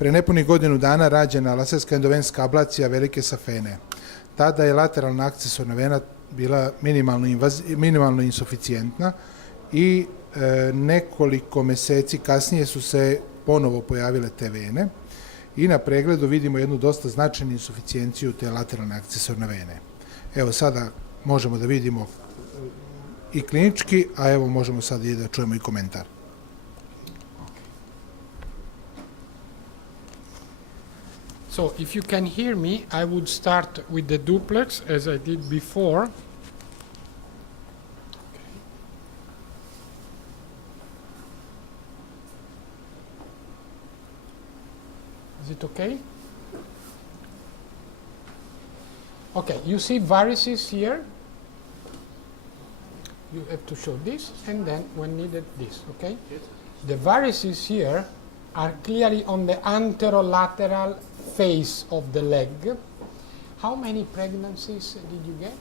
Pre nepunih godinu dana rađena laserska endovenska ablacija velike safene. Tada je lateralna akcesorna vena bila minimalno insuficijentna i nekoliko meseci kasnije su se ponovo pojavile te vene i na pregledu vidimo jednu dosta značajnu insuficijenciju te lateralne akcesorne vene. Evo sada možemo da vidimo i klinički, a evo možemo sad i da čujemo i komentar. So if you can hear me, I would start with the duplex as I did before. Is it okay? Okay, you see varices here. You have to show this, and then when needed this, okay? Yes. The varices here are clearly on the anterolateral face of the leg. How many pregnancies did you get?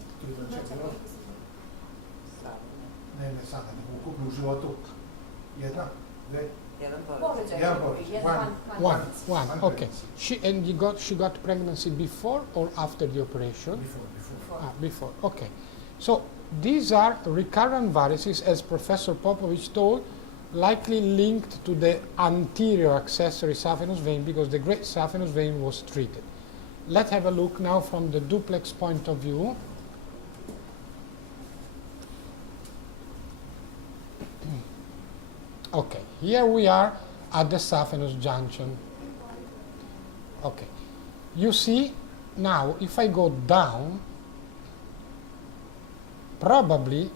One. Okay. She got pregnancy before or after the operation? Before. Okay. So these are recurrent varices, as Professor Popovich told, likely linked to the anterior accessory saphenous vein because the great saphenous vein was treated. Let's have a look now from the duplex point of view. Okay, here we are at the saphenous junction. Okay, you see now if I go down, probably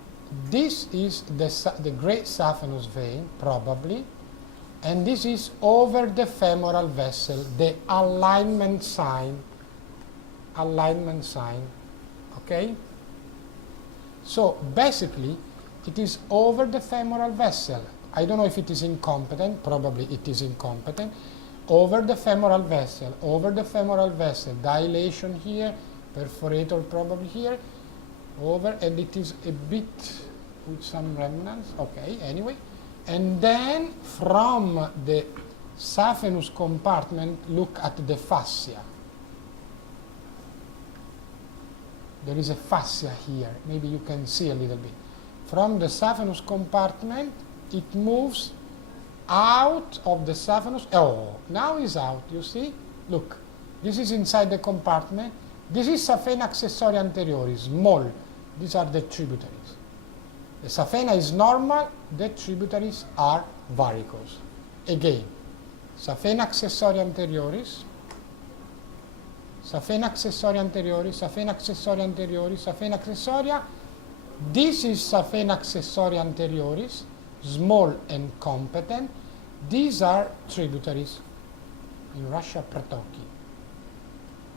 this is the great saphenous vein, probably, and this is over the femoral vessel, the alignment sign, okay? So basically, it is over the femoral vessel. I don't know if it is incompetent, probably it is incompetent. Over the femoral vessel, dilation here, perforator probably here, over, and it is a bit with some remnants, okay, anyway. And then from the saphenous compartment, look at the fascia. There is a fascia here, maybe you can see a little bit. From the saphenous compartment, it moves out of the saphenous, oh, now it's out, you see? Look, this is inside the compartment. This is saphena accessoria anterioris, small. These are the tributaries. The saphena is normal, the tributaries are varicose. Again, saphena accessoria anterioris, saphena accessoria anterioris, saphena accessoria anterioris, saphena accessoria. This is saphena accessoria anterioris, small and competent. These are tributaries. In Russia, pretoki.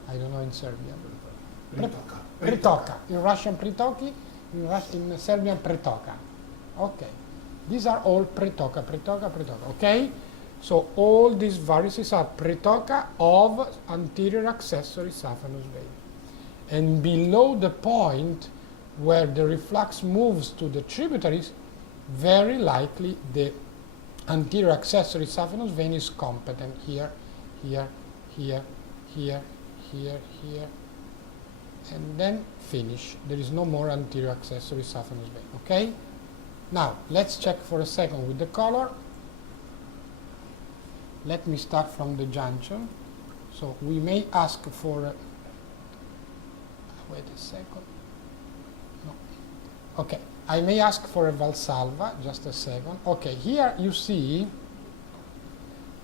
I don't know in Serbia. Pretoka. In Russian pretoki, in Serbian pretoka. Okay. These are all pretoka. Okay? So all these varices are pretoka of anterior accessory saphenous vein. And below the point where the reflux moves to the tributaries, very likely the anterior accessory saphenous vein is competent here, and then finish. There is no more anterior accessory saphenous vein, okay? Now, let's check for a second with the color. Let me start from the junction. So we may ask for, wait a second. No. Okay, I may ask for a Valsalva, just a second. Okay, here you see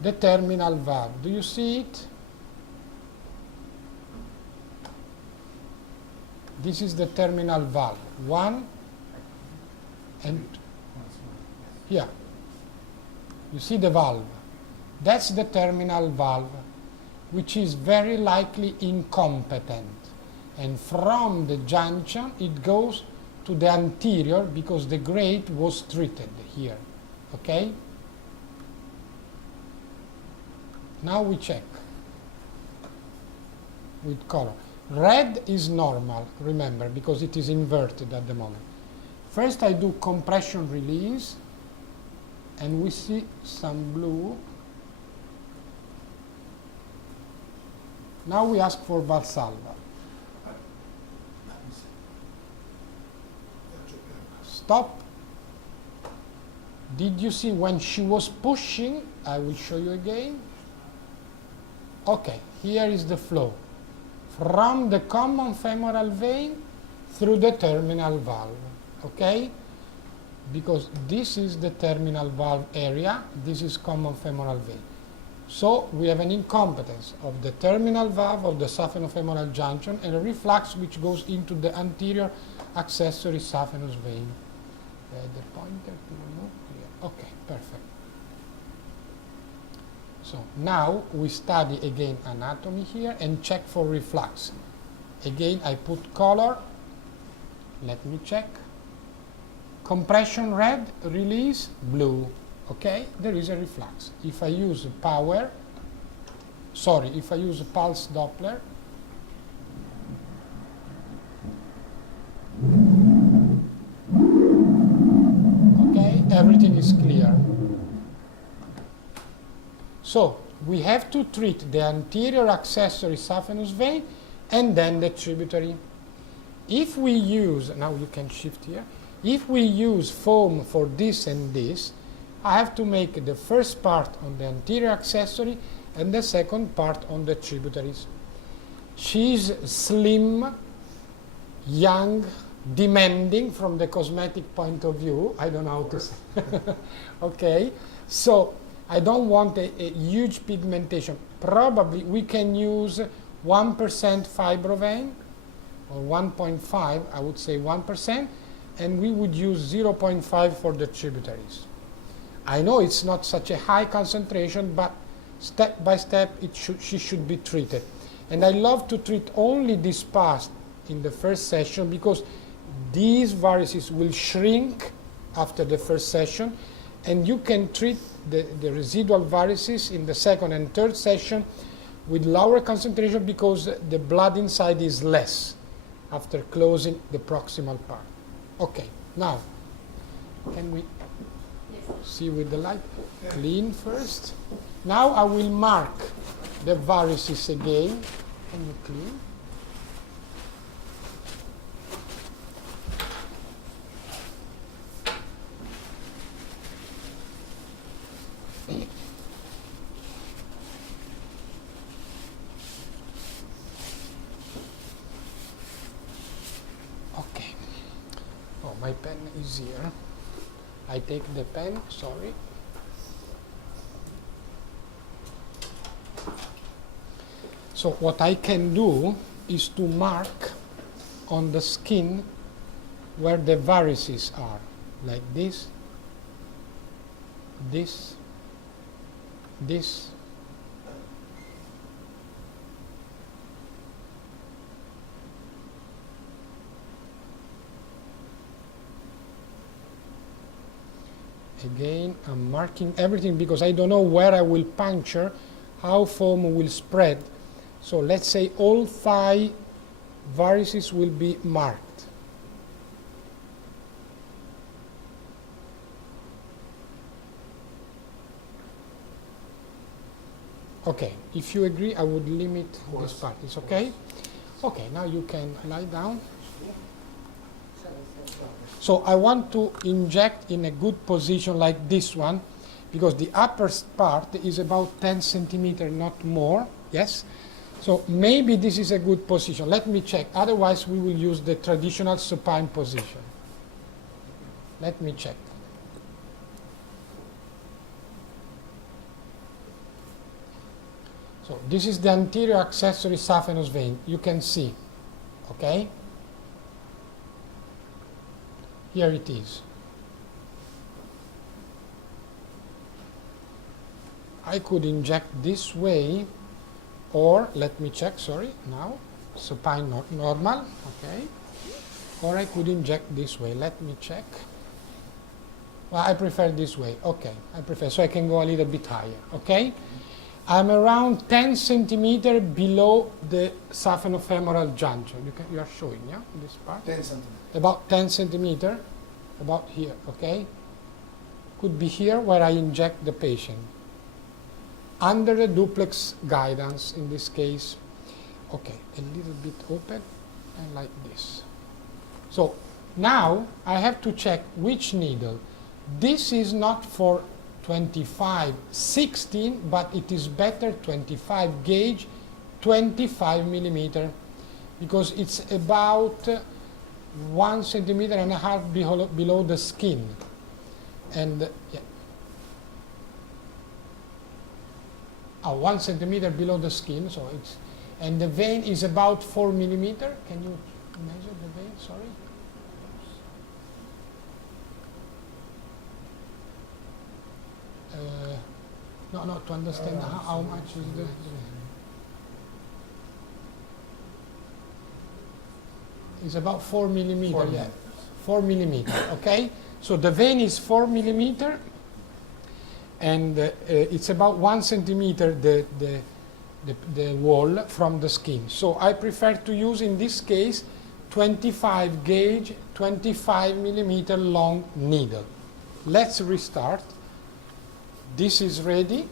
the terminal valve. Do you see it? This is the terminal valve. One and here. You see the valve. That's the terminal valve, which is very likely incompetent. And from the junction, it goes to the anterior because the grate was treated here. Okay? Now we check with color. Red is normal, remember, because it is inverted at the moment. First I do compression release, and we see some blue. Now we ask for Valsalva. Stop. Did you see when she was pushing? I will show you again. Okay, here is the flow from the common femoral vein through the terminal valve. Okay, because this is the terminal valve area, this is common femoral vein. So we have an incompetence of the terminal valve of the saphenofemoral junction and a reflux which goes into the anterior accessory saphenous vein. The pointer to remove here. Okay, perfect. So now we study again anatomy here and check for reflux. Again, I put color. Let me check. Compression red, release blue. Okay, there is a reflux. If I use power, if I use a pulse Doppler, okay, everything is clear. So we have to treat the anterior accessory saphenous vein and then the tributary. If we use, now you can shift here, if we use foam for this and this, I have to make the first part on the anterior accessory and the second part on the tributaries. She's slim, young, demanding from the cosmetic point of view. I don't know how to say. Okay, so I don't want a huge pigmentation. Probably we can use 1% fibrovein or 1.5, I would say 1%, and we would use 0.5 for the tributaries. I know it's not such a high concentration, but step by step she should be treated. And I love to treat only this part in the first session because these varices will shrink after the first session, and you can treat the residual varices in the second and third session with lower concentration because the blood inside is less after closing the proximal part. Okay, now can we see with the light? Clean first. Now I will mark the varices again. Can you clean? Okay. Oh, my pen is here. I take the pen, sorry. So what I can do is to mark on the skin where the varices are, like this, this, this. Again, I'm marking everything because I don't know where I will puncture, how foam will spread. So let's say all thigh varices will be marked. Okay, if you agree, I would limit this part. It's okay? Okay, now you can lie down. So I want to inject in a good position like this one, because the upper part is about 10 centimeters, not more. Yes? So maybe this is a good position. Let me check. Otherwise, we will use the traditional supine position. Let me check. So this is the anterior accessory saphenous vein. You can see. Okay? Here it is. I could inject this way, or let me check, sorry, now, supine normal, okay, or I could inject this way. Let me check. Well, I prefer this way, okay, I prefer, so I can go a little bit higher, okay. I'm around 10 centimeters below the saphenofemoral junction. You are showing, yeah, this part? 10 centimeters. About 10 centimeters, about here, okay? Could be here where I inject the patient. Under the duplex guidance in this case. okay, a little bit open and like this. So now I have to check which needle. This is not for 25/16, but it is better 25 gauge, 25 millimeter, because it's about 1.5 centimeters below the skin. And yeah. 1 centimeter below the skin, so it's, and the vein is about 4 millimeter. Can you measure the vein? Sorry. No, to understand how much is the it's about 4 millimeter. Yeah, 4 millimeter. Okay, so the vein is 4 millimeter, and it's about 1 centimeter the wall from the skin. So I prefer to use in this case 25 gauge, 25 millimeter long needle. Let's restart. This is ready.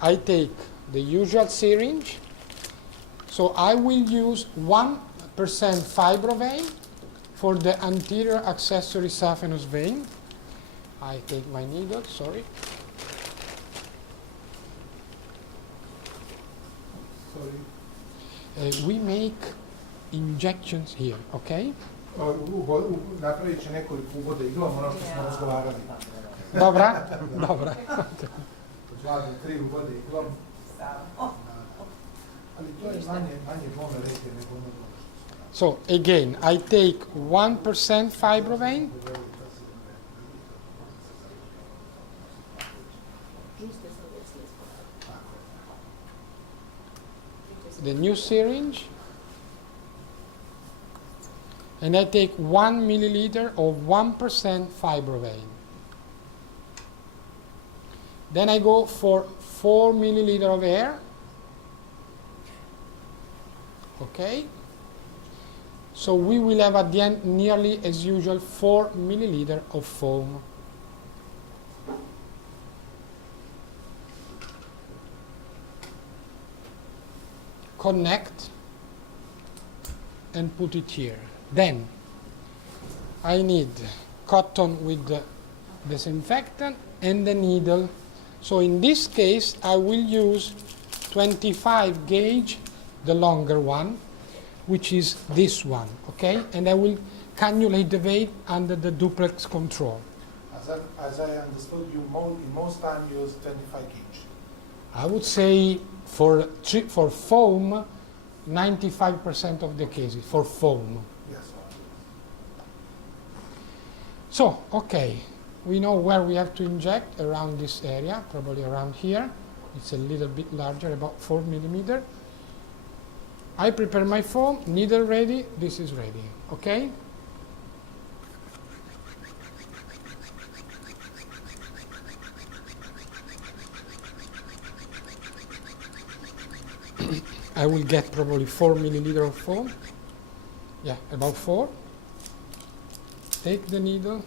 I take the usual syringe. So I will use 1% fibrovein for the anterior accessory saphenous vein. I take my needle, sorry. We make injections here, okay? Napravit će nekoliko uvoda iglom, ono što smo razgovarali. Dobra? Dobra. Žalim 3 uvode iglom. Ali to je manje bolne reke nego ono. So again, I take 1% fibrovein. The new syringe, and I take 1 milliliter of 1% fibrovein. Then I go for 4 milliliter of air. Okay. So we will have at the end nearly as usual 4 milliliter of foam. Connect and put it here. Then I need cotton with the disinfectant and the needle. So in this case I will use 25 gauge, the longer one, which is this one, okay? And I will cannulate the vein under the duplex control. As I understood, you in most time use 25 gauge. I would say for foam, 95% of the cases, for foam. Yes. So, okay, we know where we have to inject, around this area, probably around here. It's a little bit larger, about 4 millimeter. I prepare my foam, needle ready, this is ready, okay? I will get probably 4 milliliter of foam. Yeah, about 4. Take the needle,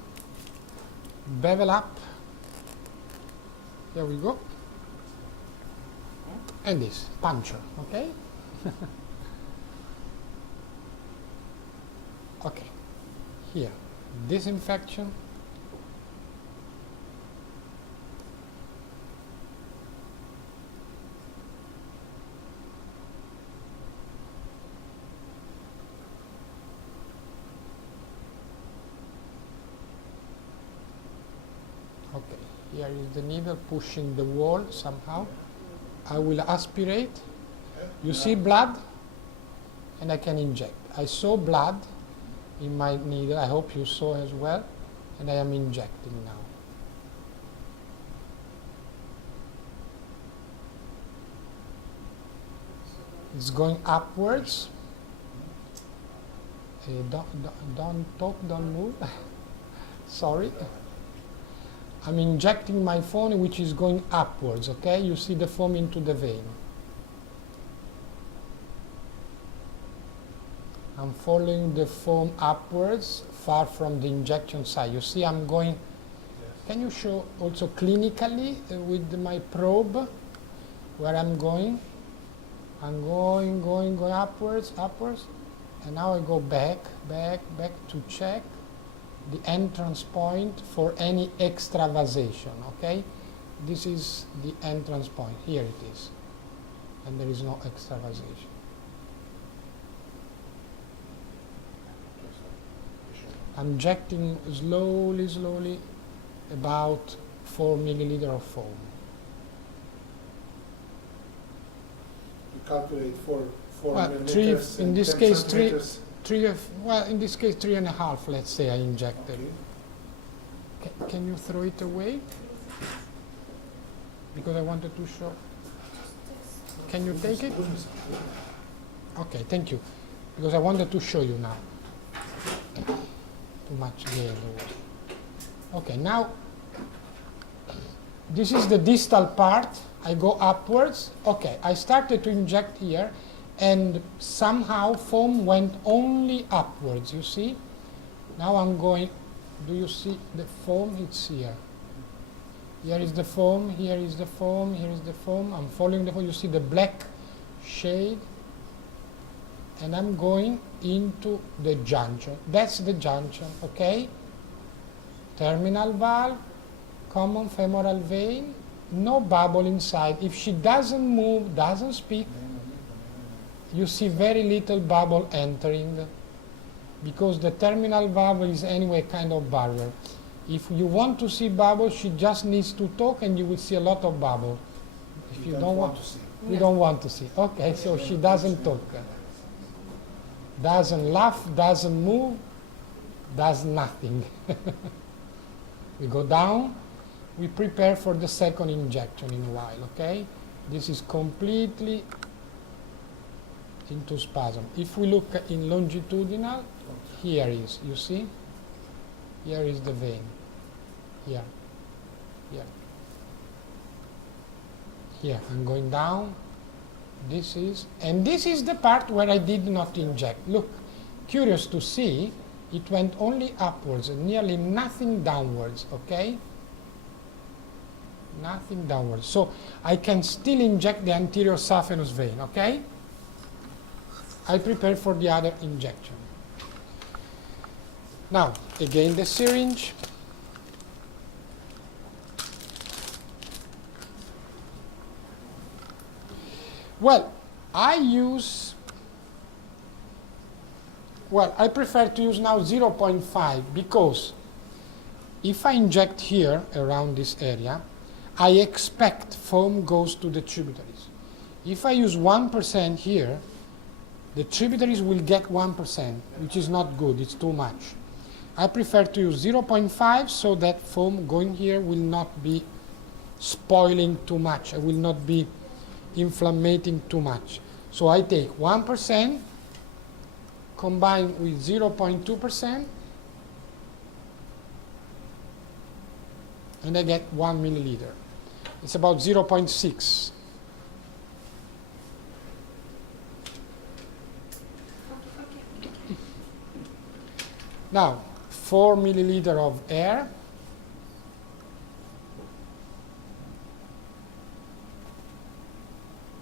bevel up. There we go. And this, puncture, okay? Okay, here, disinfection. Okay, here is the needle pushing the wall somehow. I will aspirate. You see blood? And I can inject. I saw blood in my needle. I hope you saw as well. And I am injecting now. It's going upwards. Don't talk, don't move. Sorry. I'm injecting my foam, which is going upwards, okay? You see the foam into the vein. I'm following the foam upwards, far from the injection site. You see I'm going, can you show also clinically with my probe where I'm going? I'm going upwards, and now I go back to check the entrance point for any extravasation, okay? This is the entrance point, here it is, and there is no extravasation. I'm injecting slowly, about 4 milliliter of foam. You calculate four Well, millimeters. in this 10 case, centimeters. in this case, 3.5, let's say I injected. Okay. Can you throw it away? Because I wanted to show. Can you take it? Okay, thank you. Because I wanted to show you now. Too much yellow. Okay, now this is the distal part. I go upwards. Okay, I started to inject here, and somehow foam went only upwards, you see? Now I'm going, do you see the foam? It's here. Here is the foam, here is the foam, here is the foam. I'm following the foam. You see the black shade? And I'm going into the junction. That's the junction, okay? Terminal valve, common femoral vein, no bubble inside. If she doesn't move, doesn't speak, you see very little bubble entering, because the terminal valve is anyway kind of barrier. If you want to see bubble, she just needs to talk and you will see a lot of bubble. If you don't want to see. You don't want to see. Okay, so she doesn't talk. Doesn't laugh, doesn't move, does nothing. We go down, we prepare for the second injection in a while, okay? This is completely into spasm. If we look in longitudinal, here is, you see? Here is the vein. Here. Here, I'm going down. This is the part where I did not inject. Look, curious to see, it went only upwards and nearly nothing downwards, okay? Nothing downwards. So I can still inject the anterior saphenous vein, okay? I prepare for the other injection. Now, again the syringe. Well, I prefer to use now 0.5, because if I inject here around this area, I expect foam goes to the tributaries. If I use 1% here, the tributaries will get 1%, which is not good, it's too much. I prefer to use 0.5 so that foam going here will not be spoiling too much. I will not be inflammating too much. So I take 1% combined with 0.2%, and I get 1 milliliter. It's about 0.6. Now, 4 milliliter of air.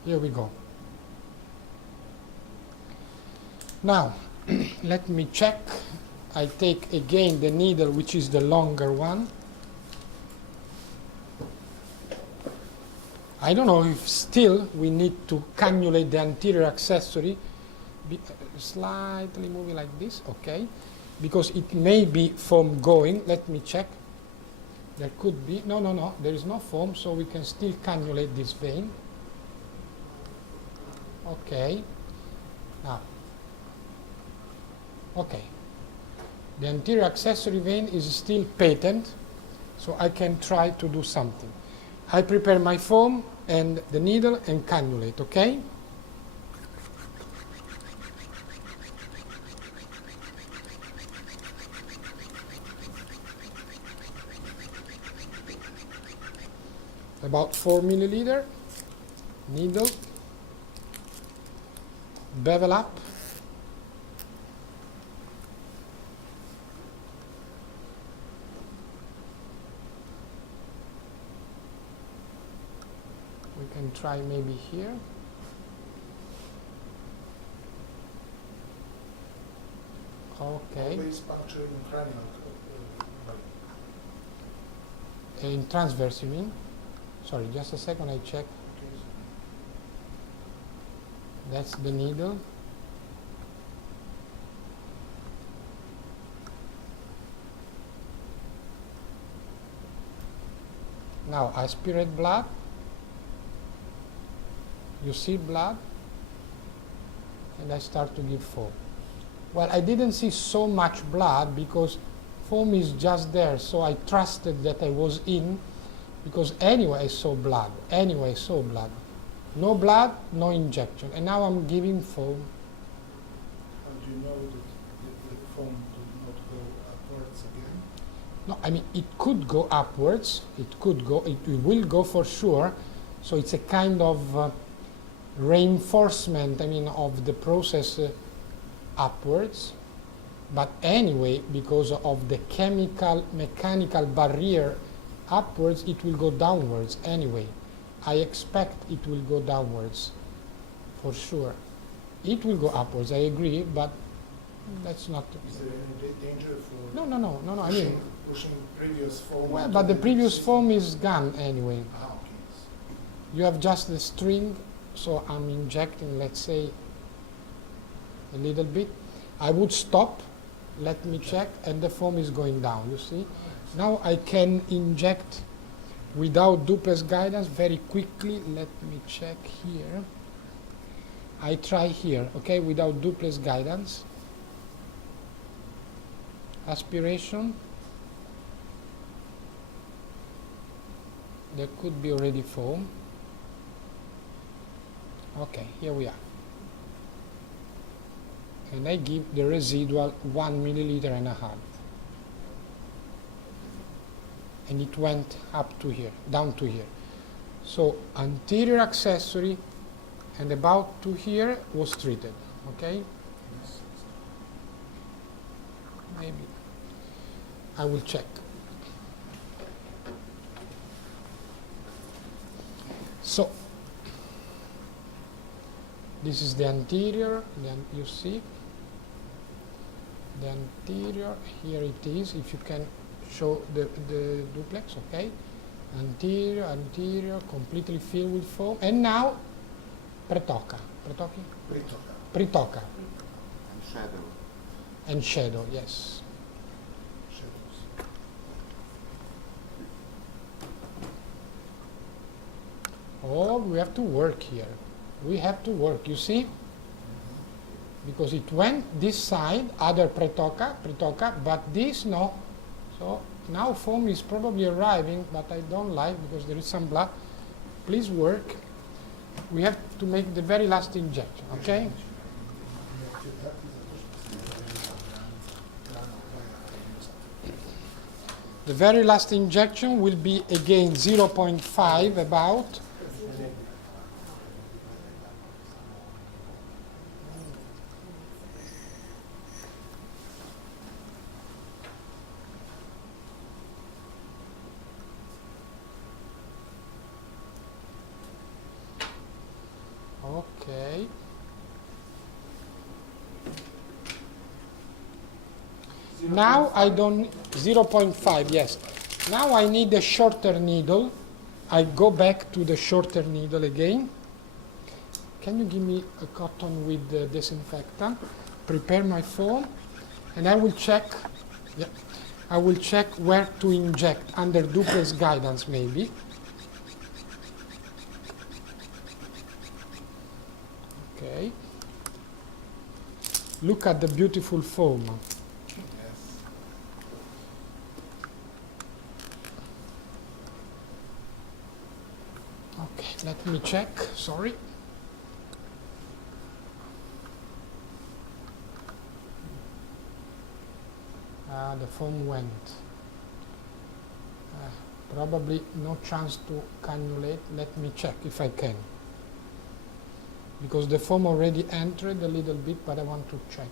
Here we go. Now, let me check. I take again the needle, which is the longer one. I don't know if still we need to cannulate the anterior accessory. Slightly moving like this, okay. Because it may be foam going. Let me check. There could be. No, there is no foam, so we can still cannulate this vein. Okay. Now. Okay. The anterior accessory vein is still patent, so I can try to do something. I prepare my foam and the needle and cannulate, okay? About 4 milliliter, needle, bevel up, we can try maybe here. Okay. Always puncturing in cranial body. In transverse, you mean? Sorry, just a second, I check. That's the needle. Now aspirate blood. You see blood, and I start to give foam. Well, I didn't see so much blood because foam is just there, so I trusted that I was in, because anyway I saw blood. Anyway, I saw blood. No blood, no injection, and now I'm giving foam. How do you know that the foam did not go upwards again? No, I mean it could go upwards. It could go. It will go for sure. So it's a kind of reinforcement. I mean, of the process upwards. But anyway, because of the mechanical barrier upwards, it will go downwards anyway. I expect it will go downwards for sure. It will go upwards, I agree, but that's not. Is there any danger for No. I mean, pushing previous foam? well, but the previous foam is gone anyway. Ah, okay. You have just the string, so I'm injecting, let's say, a little bit. I would stop, let me check, and the foam is going down, you see. Now I can inject without duplex guidance very quickly. Let me check here. I try here, okay, without duplex guidance. Aspiration. There could be already foam. Okay, here we are. And I give the residual 1 milliliter and a half. And it went up to here, down to here. So anterior accessory and about to here was treated, okay? Maybe. I will check. So this is the anterior, then you see the anterior, here it is, if you can show the duplex, okay? Anterior, completely filled with foam. And now, pretoca. Pretoca. And shadow. And shadow, yes. Shadows. Oh, we have to work here. We have to work, you see? Because it went this side, other pretoca, but this no. So now foam is probably arriving, but I don't like because there is some blood. Please work. We have to make the very last injection, okay? The very last injection will be again 0.5 about. Okay. Now I don't, 0.5, yes. Now I need a shorter needle. I go back to the shorter needle again. Can you give me a cotton with the disinfectant? Prepare my foam, and I will check. Yeah, I will check where to inject under duplex guidance, maybe. Okay. Look at the beautiful foam. Yes. Okay, let me check. Sorry. The foam went. Probably no chance to cannulate. Let me check if I can. Because the foam already entered a little bit, but I want to check.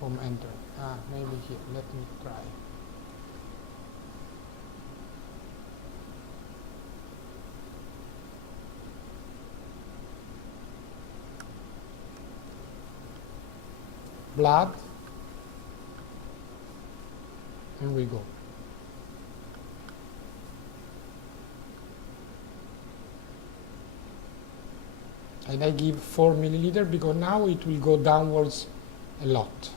Foam entered. Maybe here. Let me try. blood, and we go. And I give 4 milliliter because now it will go downwards a lot.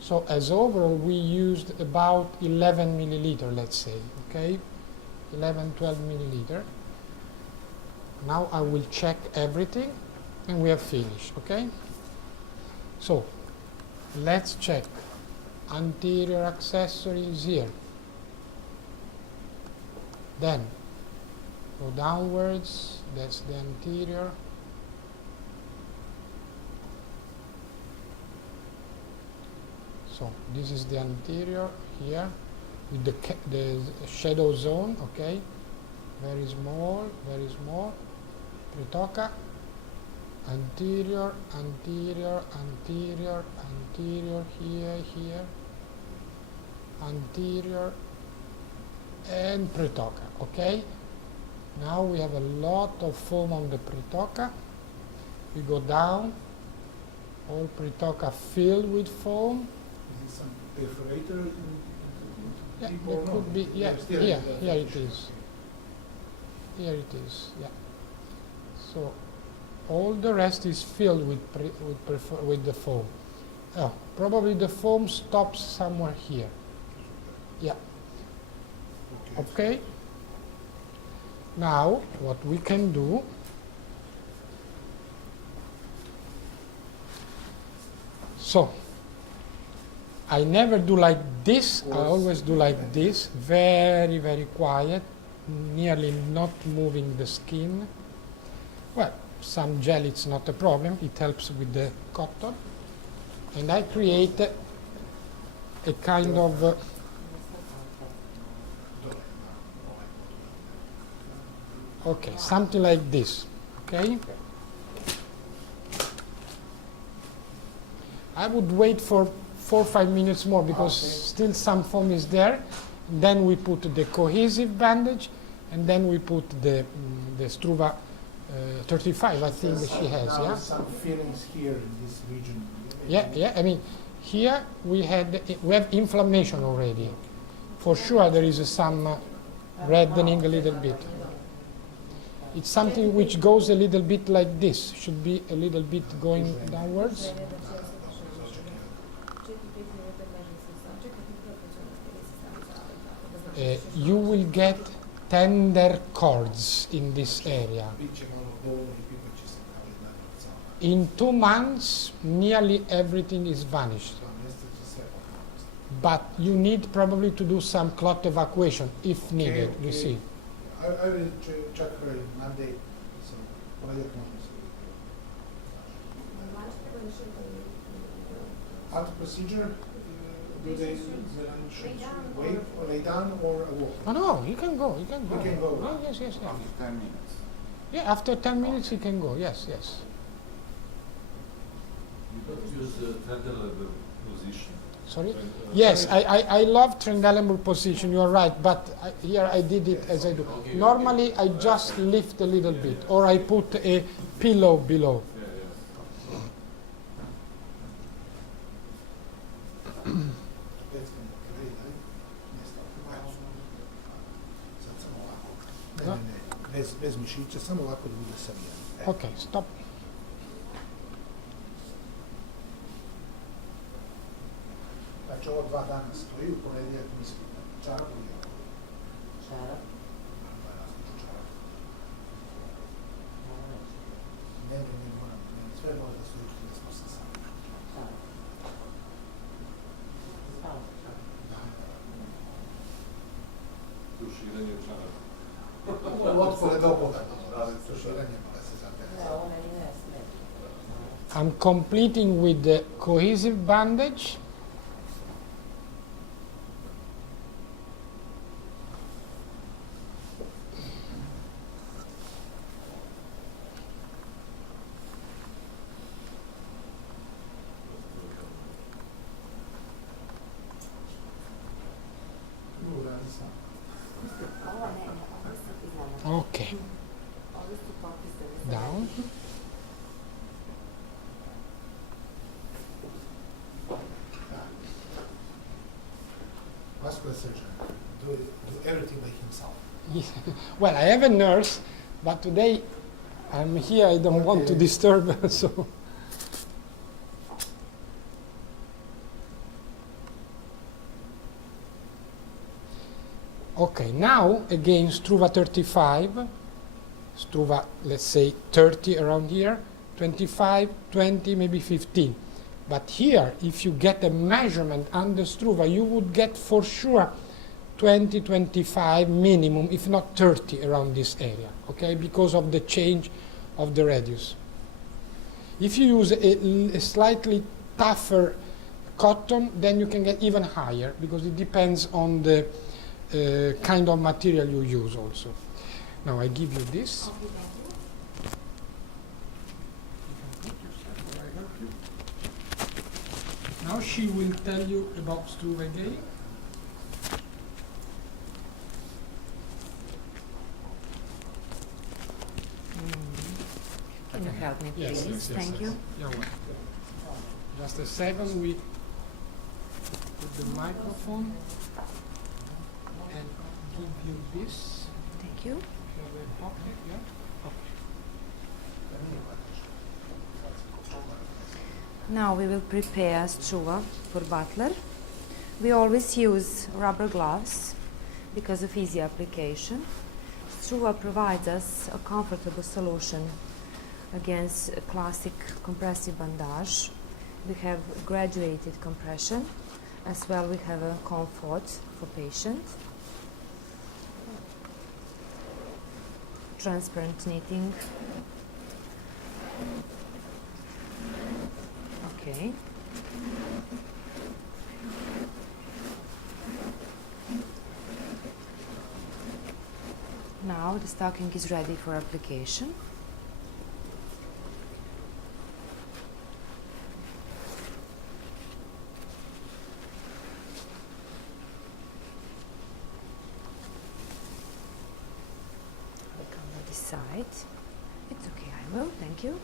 So as overall, we used about 11 milliliter, let's say, okay? 11, 12 milliliter. Now I will check everything, and we are finished, okay? So let's check. Anterior accessory is here. Then go downwards, that's the anterior. So this is the anterior here with the shadow zone, okay? Very small, pretoca, anterior, anterior, anterior, anterior, here, anterior, and pretoca, okay? Now we have a lot of foam on the pretoca. We go down, all pretoca filled with foam. Is it some perforator? Yeah, it could be, yeah, here it is. Here it is, yeah. So all the rest is filled with the foam. Oh, probably the foam stops somewhere here. Yeah. Okay. Now, what we can do, so I never do like this, I always do like this, very, very quiet, nearly not moving the skin. Well, some gel, it's not a problem, it helps with the cotton. And I create a kind of okay, something like this, okay? I would wait for 4 or 5 minutes more because still some foam is there. Then we put the cohesive bandage, and then we put the Struva 35, I think that she has, yeah? Some feelings here in this region. Yeah, I mean, here we have inflammation already. For sure there is some reddening a little bit. It's something which goes a little bit like this, should be a little bit going downwards. You will get tender cords in this area. In 2 months, nearly everything is vanished. But you need probably to do some clot evacuation if needed, you see. I will check her on Monday. So, after procedure, do they should wait or lay down or walk? Oh no, you can go, you can go. You can go. Oh, yes. After 10 minutes. Yeah, after 10 minutes you can go, yes. You don't use the Trendelenburg position. Sorry? Yes, I love Trendelenburg position, you are right, but here I did it as I do. Okay, Normally I just lift a little bit, or I put a pillow below. Bez mišića, samo ovako da bude savijeno. Okay, stop. Znači ovo 2 dana stoji, u ponedjeljak mi spita. Čarap ili ovo? Čarap? Ne moram, sve može da stoji 48 sati. Čarap. Spava čarap. Tuširanje čarapa. Od pole do poda. Tuširanje mora se zapeti. Ne, ona i ne smeta. I'm completing with the cohesive bandage. Ova ne, Well, I have a nurse, but today I'm here. I don't want to Okay. disturb her, so. Okay, now again Struva 35, Struva, let's say 30 around here, 25, 20, maybe 15. But here, if you get a measurement under Struva, you would get for sure 20, 25 minimum, if not 30 around this area, okay, because of the change of the radius. If you use a slightly tougher cotton, then you can get even higher, because it depends on the kind of material you use also. Now I give you this. Now she will tell you about Struve again. Can you help me, Yes, please? yes, yes, Thank yes. you. You're welcome. Just a second, we put the microphone and give you this. Thank you. Okay, yeah. Now we will prepare Struva for butler. We always use rubber gloves because of easy application. Struva provides us a comfortable solution against a classic compressive bandage. We have graduated compression, as well we have a comfort for patient. Transparent knitting. Okay. Now the stocking is ready for application. I come on this side. It's okay, I will, thank you.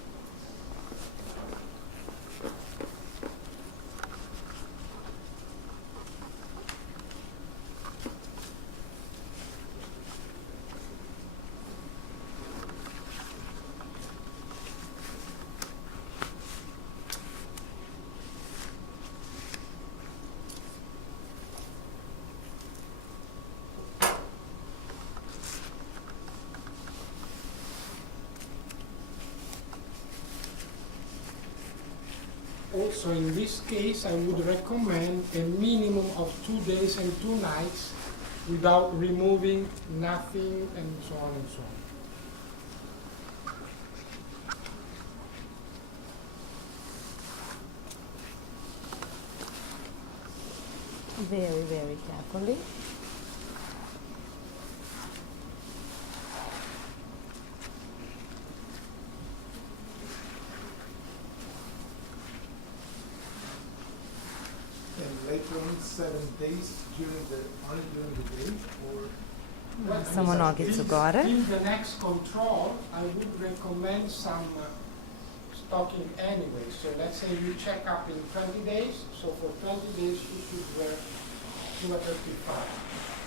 Also, in this case, I would recommend a minimum of 2 days and 2 nights without removing nothing and so on and so on. Very, very carefully. And later on 7 days only during the day, or Samo noge su gore. In the next control, I would recommend some stocking anyway. So let's say you check up in 20 days. So for 20 days, you should wear 235.